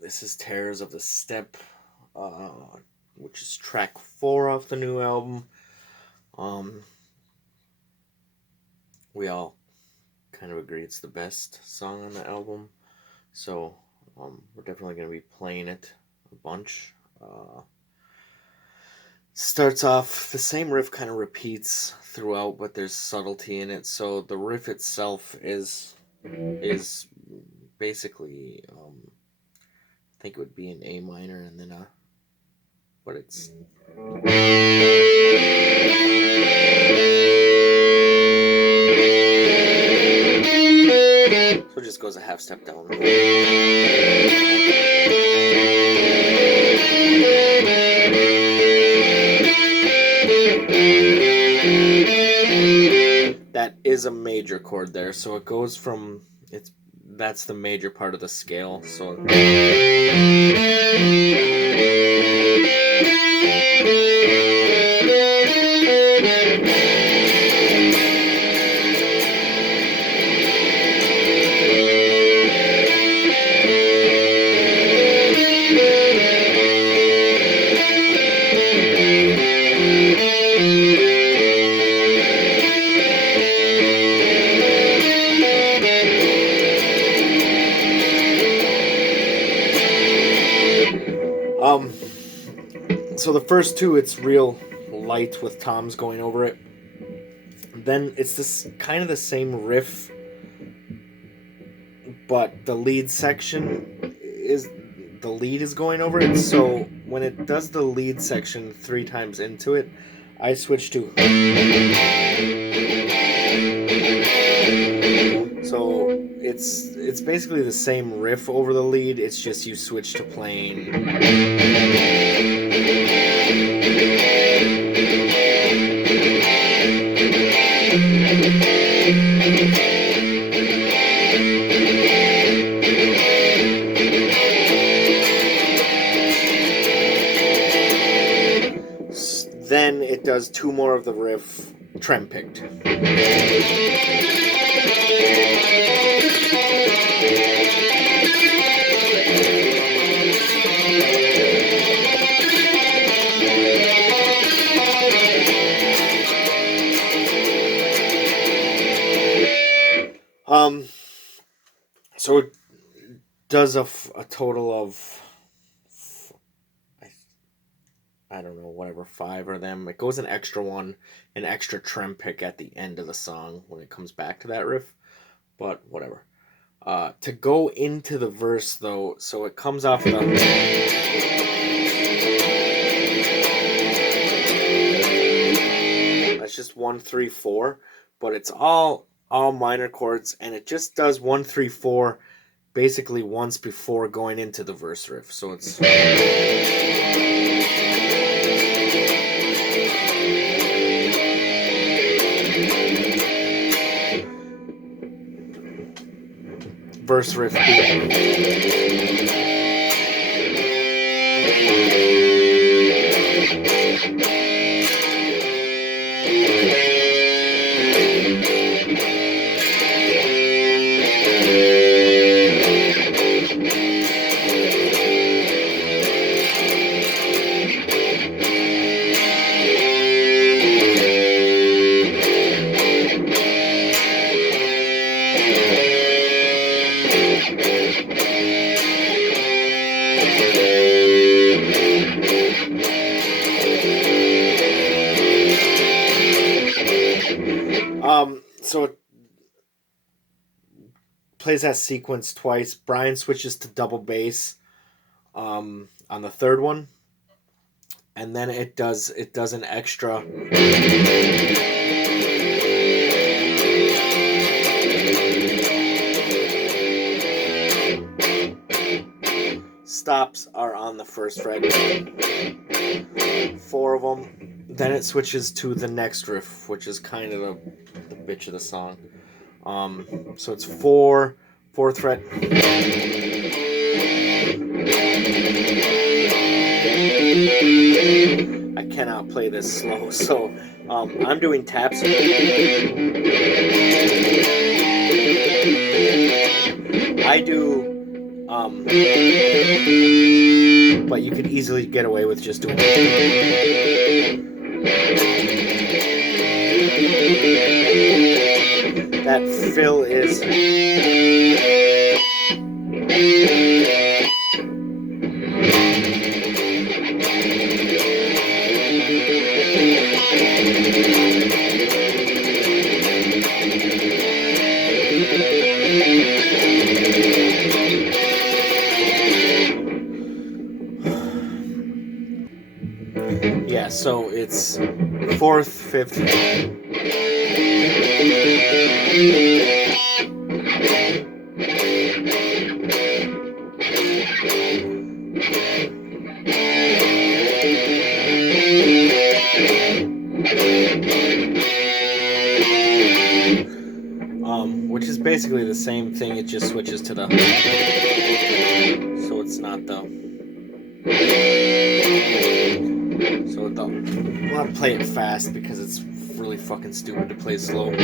This is Terrors of the Steppe, uh, which is track 4 off the new album. Um, we all kind of agree it's the best song on the album, so we're definitely going to be playing it a bunch. Starts off, the same riff kind of repeats throughout, but there's subtlety in it. So the riff itself is basically, I think it would be an A minor and then but it's so it just goes a half step down. That is a major chord there, so it goes from that's the major part of the scale. So so the first two, it's real light with toms going over it. Then it's this kind of the same riff, but the lead section the lead is going over it. So when it does the lead section 3 times into it, I switch to. So it's basically the same riff over the lead. It's just you switch to playing. Then it does 2 more of the riff trem picked. So it does a total of, I don't know, whatever, 5 of them. It goes an extra trem pick at the end of the song when it comes back to that riff, but whatever. To go into the verse, though, so it comes off the. That's just 1, 3, 4, but it's all minor chords, and it just does 1, 3, 4 basically once before going into the verse riff. So it's. Verse riff so it plays that sequence twice. Brian switches to double bass on the third one, and then it does an extra. Stops are on the first fret. 4 of them. Then it switches to the next riff, which is kind of the bitch of the song. So it's 4th fret. I cannot play this slow, so I'm doing taps. I do But you could easily get away with just doing that fill is yeah, so it's 4th, 5th. Which is basically the same thing, it just switches to the, so it's not the, so the, I want to play it fast because it's really fucking stupid to play slow.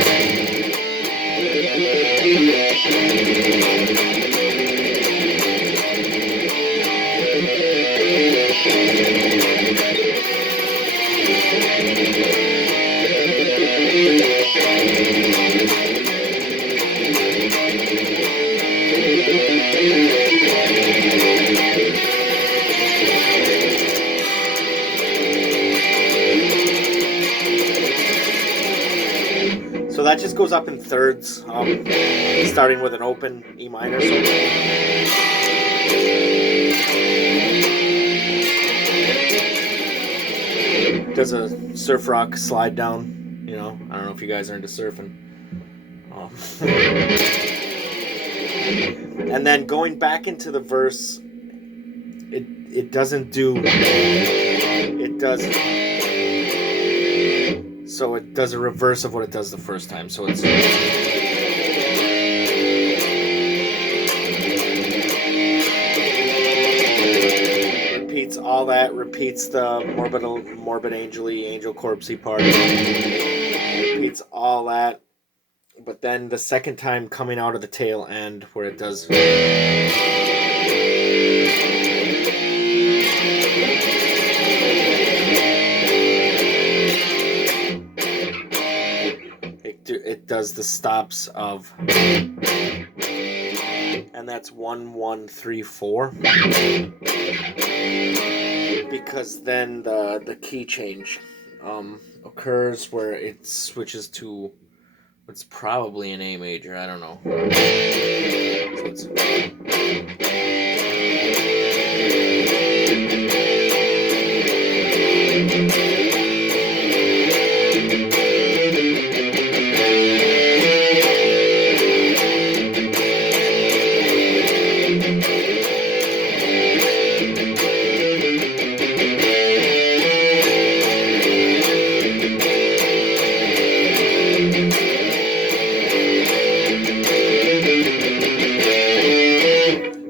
So that just goes up in thirds, starting with an open E minor. So does a surf rock slide down, you know. I don't know if you guys are into surfing. And then going back into the verse, it doesn't do, it does, so it does a reverse of what it does the first time. So it's repeats all that, repeats the morbid angel corpsey part, repeats all that. But then the second time coming out of the tail end where it does it does the stops of, and that's 1 1 3 4, because then the key change occurs where it switches to, it's probably an A major, I don't know.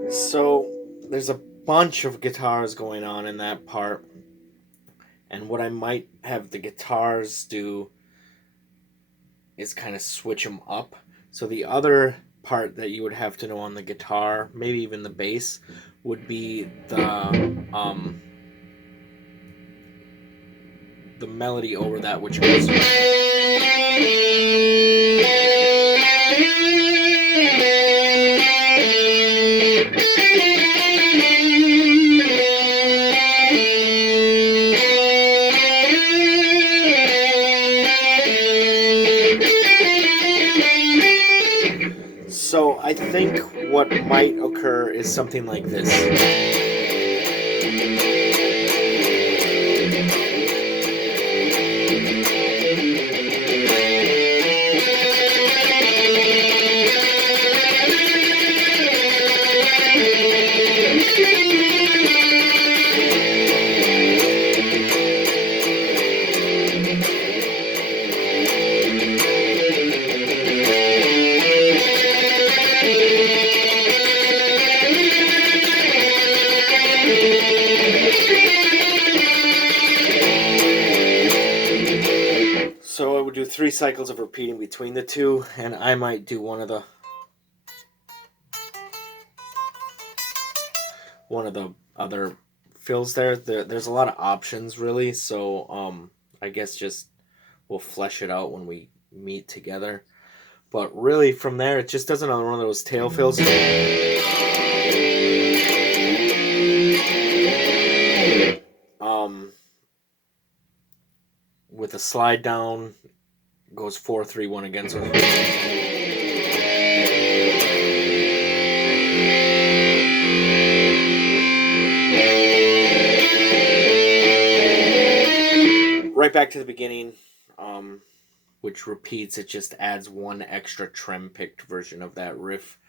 So there's a bunch of guitars going on in that part, and what I might have the guitars do is kind of switch them up. So the other part that you would have to know on the guitar, maybe even the bass, would be the melody over that, which goes. So I think what might occur is something like this. So I would do 3 cycles of repeating between the two, and I might do one of the one of the other fills there's a lot of options really, so I guess just we'll flesh it out when we meet together. But really from there it just does another one of those tail fills. Um with a slide down, goes 4-3-1 again. So right back to the beginning, which repeats. It just adds one extra trem picked version of that riff